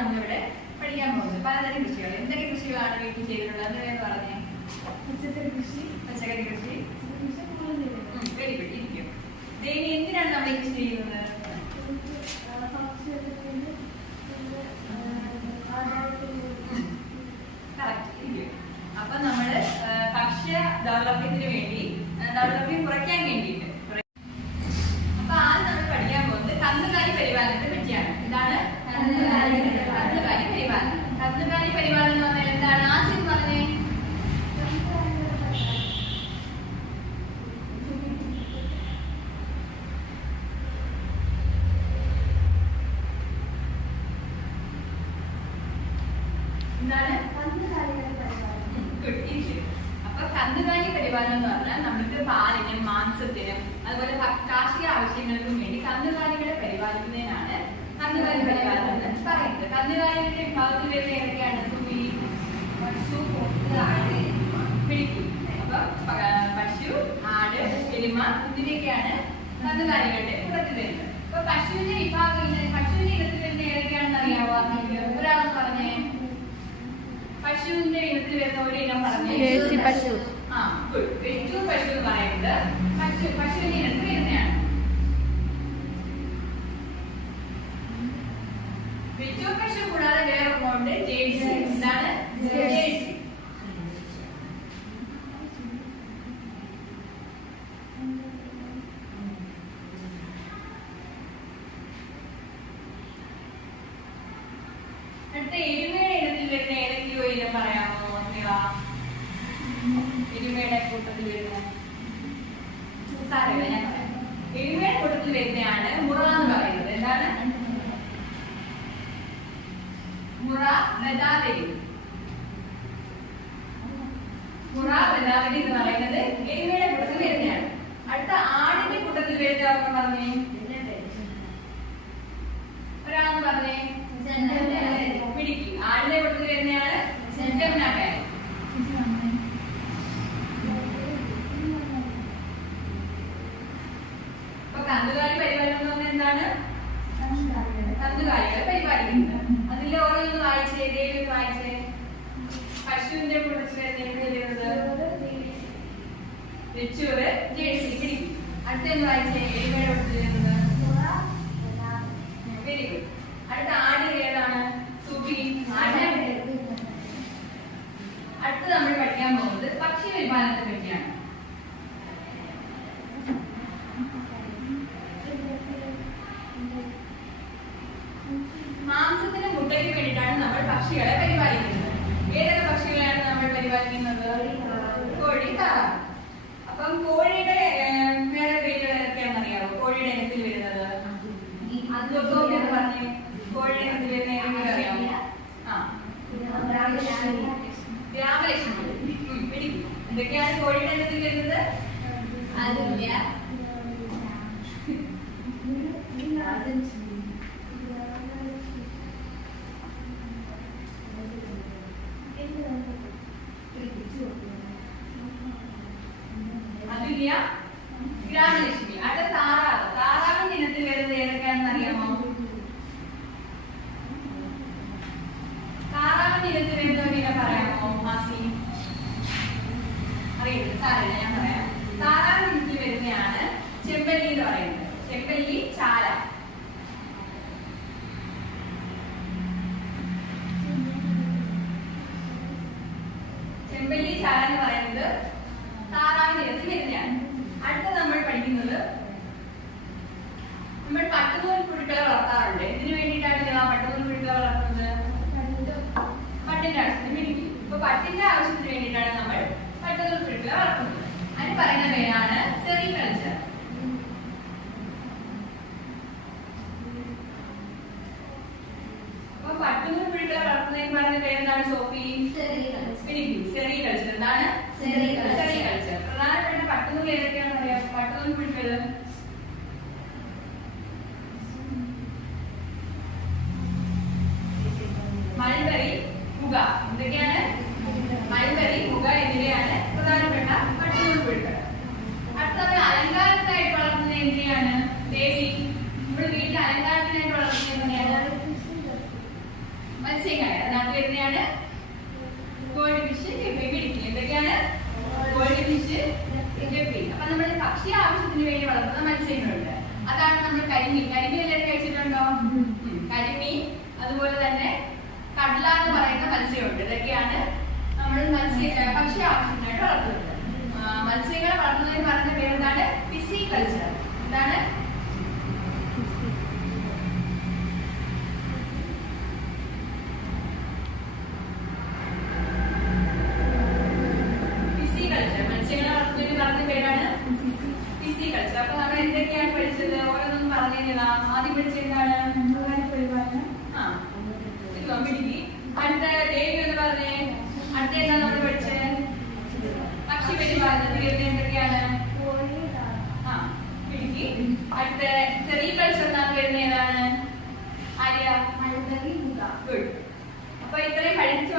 നമ്മളിവിടെ പഠിക്കാൻ പോകുന്നത്. പലതരം കൃഷികൾ. എന്തൊക്കെ കൃഷികളാണ് വീട്ടിൽ ചെയ്തിട്ടുള്ളത് എന്ന് പറഞ്ഞേ? പച്ചക്കറി കൃഷി. പച്ചക്കറി കൃഷി. Very good. ഇരിക്കും. ഇനി എന്തിനാണ് നമ്മൾ കൃഷി ചെയ്യുന്നത്? അപ്പൊ നമ്മള് ഭക്ഷ്യ ഡെവലപ്മെന്റിന് വേണ്ടി, ഡെവലപ്മെന്റ് കുറയ്ക്കാൻ വേണ്ടിയിട്ട്. അപ്പൊ ആദ്യം നമ്മൾ പഠിക്കാൻ പോകുന്നത് കന്നുകാലി പരിപാലനത്തെ പറ്റിയാണ്. ഇതാണ് കന്നുകാലി പരിപാലനം. കന്നുകാലി പരിപാലനം എന്ന് പറഞ്ഞാൽ എന്താണ്? ആദ്യം പറഞ്ഞേ. എന്താണ്? അപ്പൊ കന്നുകാലി പരിപാലനം എന്ന് പറഞ്ഞാൽ നമുക്ക് പാലിനും മാംസത്തിനും അതുപോലെ കാർഷിക ആവശ്യങ്ങൾക്കും വേണ്ടി കന്നുകാലികളെ പരിപാലിക്കുന്നതിനാണ് കന്നുകാലി പരിപാലനം എന്ന് പറയുന്നത്. കന്നുകാലികളുടെ വിഭാഗത്തിൽ വരുന്ന ഏതൊക്കെയാണ്? പശു, പിടിക്കും. അപ്പൊ പശു, ആട്, എരുമ എന്നിവയൊക്കെയാണ് കന്നുകാലികളുടെ കൂട്ടത്തിൽ വരുന്നത്. അപ്പൊ പശുവിന്റെ ഇനത്തിൽ വരുന്ന ഏതൊക്കെയാണെന്ന് അറിയാമോ? ഒരാളെന്ന് പറഞ്ഞേ. പശുവിന്റെ ഇനത്തിൽ വരുന്ന ഒരു ഇനം പറഞ്ഞേ. പശു. വെച്ചു പശു എന്ന് പറയുന്നത് പശുവിന്റെ ഇനത്തിൽ വരുന്നതാണ്. വെച്ചു പശു കൂടാതെ വേറെ ഒന്നുണ്ട്, ജേഴ്സി. എന്താണ്? ജേഴ്സി. അടുത്ത എരുമയുടെ ഇനത്തിൽ വരുന്ന ഏതൊക്കെയോ ഇനം പറയാമോ? എരുമയുടെ കൂട്ടത്തിൽ വരുന്ന സാരമില്ല, ഞാൻ പറയാം. എരുമയുടെ കൂട്ടത്തിൽ വരുന്നതാണ് മുറ എന്ന് പറയുന്നത്. എന്താണ്? മുറ ഗദാവരി. മുറ ഗദാവരി എന്ന് പറയുന്നത് എരുമയുടെ കൂട്ടത്തിൽ വരുന്നതാണ്. അടുത്ത ആടിന്റെ കൂട്ടത്തിൽ വരുന്നവർക്ക് പറഞ്ഞേ. ഒരാളെന്ന് പറഞ്ഞേ. പിടിക്കും. ആടിന്റെ കൂട്ടത്തിൽ വരുന്നതാണ് ചെമ്മനാക്കാരി. അപ്പൊ കന്നുകാലി പരിപാലനം എന്ന് പറഞ്ഞാൽ എന്താണ്? കന്നുകാലികളെ പരിപാലിക്കുന്നത്. അതിൽ ഓരോന്ന് വായിച്ചേ, ഏതെങ്കിലും വായിച്ചേ. പശുവിന്റെ കൂട്ടത്തിൽ വരുന്നത് വെച്ചൂറ്, ജേഴ്സി, പിടിക്കും. അടുത്തെന്ന് വായിച്ചേ. എരുമയുടെ കൂട്ടത്തിൽ വരുന്നത് വെരി ഗുഡ്. അടുത്ത ആട് ഏതാണ്? അടുത്ത് നമ്മൾ പഠിക്കാൻ പോകുന്നത് പക്ഷി പരിപാലനത്തെ പറ്റിയാണ്. മാംസത്തിന് മുട്ടയ്ക്ക് വേണ്ടിയിട്ടാണ് നമ്മൾ പക്ഷികളെ പരിപാലിക്കുന്നത്. ഏതൊക്കെ പക്ഷികളെയാണ് നമ്മൾ പരിപാലിക്കുന്നത്? കോഴി, താറാവ്. അപ്പം കോഴിയുടെ വേറെ പേരുകൾ ഏതൊക്കെയാണെന്ന് അറിയാമോ? കോഴിയുടെ ഇനത്തിൽ വരുന്നത് അതിലൊക്കെ പറഞ്ഞേ. കോഴിയുടെ ഇനത്തിൽ വരുന്ന ഏതെങ്കിലും അറിയാമോ? ഗ്രാമലക്ഷ്മി. എന്തൊക്കെയാണ് കോഴിയുടെ ഇനത്തിൽ വരുന്നത്? അതില്ല. അതില്ല, ഗ്രാമലക്ഷ്മി. അടുത്ത താറാവ്. താറാവിന്റെ ഇനത്തിൽ വരുന്നത് ഏതൊക്കെയാണെന്ന് അറിയാമോ? താറാവിന്റെ ഇനത്തിൽ വരുന്നവരെ പറയാമോ? മാസി അറിയില്ല, സാറില്ല, ഞാൻ പറയാം. താറാവിന്റെ ഇനത്തിൽ വരുന്നതാണ് ചെമ്പല്ലി എന്ന് പറയുന്നത്. ചെമ്പല്ലി, ചാല. ചെമ്പല്ലി, ചാല എന്ന് പറയുന്നത് താറാവിന്റെ ഇനത്തിൽ വരുന്നതാണ്. അടുത്ത നമ്മൾ പഠിക്കുന്നത്, നമ്മൾ പട്ടുനൂൽ പുഴുക്കളെ വളർത്താറുണ്ട്. ഇതിനു വേണ്ടിയിട്ടാണ് പട്ടുനൂൽ പുഴുക്കളെ വളർത്തുന്നത്. പട്ടിന്റെ ആവശ്യത്തിന് വേണ്ടി. ഇപ്പൊ പട്ടിന്റെ ആവശ്യത്തിന് വേണ്ടിയിട്ടാണ് നമ്മൾ പട്ടുനൂൽ പുഴുക്കളെ വളർത്തുന്നത്. അതിന് പറയുന്ന പേരാണ് സെറികൾച്ചർ. അപ്പൊ പട്ടുനൂൽ പുഴുക്കളെ വളർത്തുന്നതിന് പറയുന്ന പേരെന്താണ് സോഫി? സെറികൾച്ചർ. എന്താണ്? സെറികൾച്ചർ. പ്രധാനപ്പെട്ട പട്ടുനൂൽ ഏതൊക്കെയാണെന്ന് അറിയാം? പട്ടുനൂൽ പുഴുക്കൾ മൾബറി, മുഗ. എന്തൊക്കെയാണ്? മൾബറി, മുഗ എന്നിവയാണ് പ്രധാനപ്പെട്ട പട്ടുനൂൽ പുഴുക്കൾ. അടുത്ത അലങ്കാരത്തിനായിട്ട് വളർത്തുന്ന എന്തിനാണ്? ദേവി. നമ്മുടെ വീട്ടിൽ അലങ്കാരത്തിനായിട്ട് വളർത്തുന്ന എങ്ങനെയാണ്? മത്സ്യങ്ങൾ. അതിനകത്ത് വരുന്നതാണ് ഗോൾഡ് ഫിഷ്, ഗപ്പി, മിടുക്കി. എന്തൊക്കെയാണ്? Gold fish, guppy. അപ്പൊ നമ്മൾ ഭക്ഷ്യ ആവശ്യത്തിന് വേണ്ടി വളർത്തുന്ന മത്സ്യങ്ങളുണ്ട്. അതാണ് നമ്മൾ കരിമീൻ. കരിമീൻ എല്ലാവരും കഴിച്ചിട്ടുണ്ടോ? കരിമീൻ, അതുപോലെ തന്നെ കടല എന്ന് പറയുന്ന മത്സ്യമുണ്ട്. ഇതൊക്കെയാണ് നമ്മൾ ഭക്ഷ്യ ആവശ്യത്തിനായിട്ട് വളർത്തുന്നത്. മത്സ്യങ്ങളെ വളർത്തുന്നതിന് പറയുന്ന പേരെന്താണ്? പിസികൾച്ചർ. എന്താണ്? മത്സ്യങ്ങളെ വളർത്തുന്നതിന് പറഞ്ഞ പേരാണ് പിസികൾച്ചർ. അപ്പൊ നമ്മൾ എന്തൊക്കെയാണ് പഠിച്ചത്? ഓരോന്നും പറഞ്ഞാ ആദ്യം പഠിച്ചെന്താണ്? മിടുക്കി. അടുത്ത ദേവി എന്ന് പറഞ്ഞേ. അടുത്ത എന്താ നമ്മൾ പഠിച്ചത്? പക്ഷി പരിപാലനത്തിൽ വരുന്ന എന്തൊക്കെയാണ്? മിടുക്കി. അടുത്ത സെറികൾച്ചർ എന്നാണ് വരുന്ന ഏതാണ്? ആര്യ? ഗുഡ്. അപ്പൊ ഇത്രയും പഠിച്ച്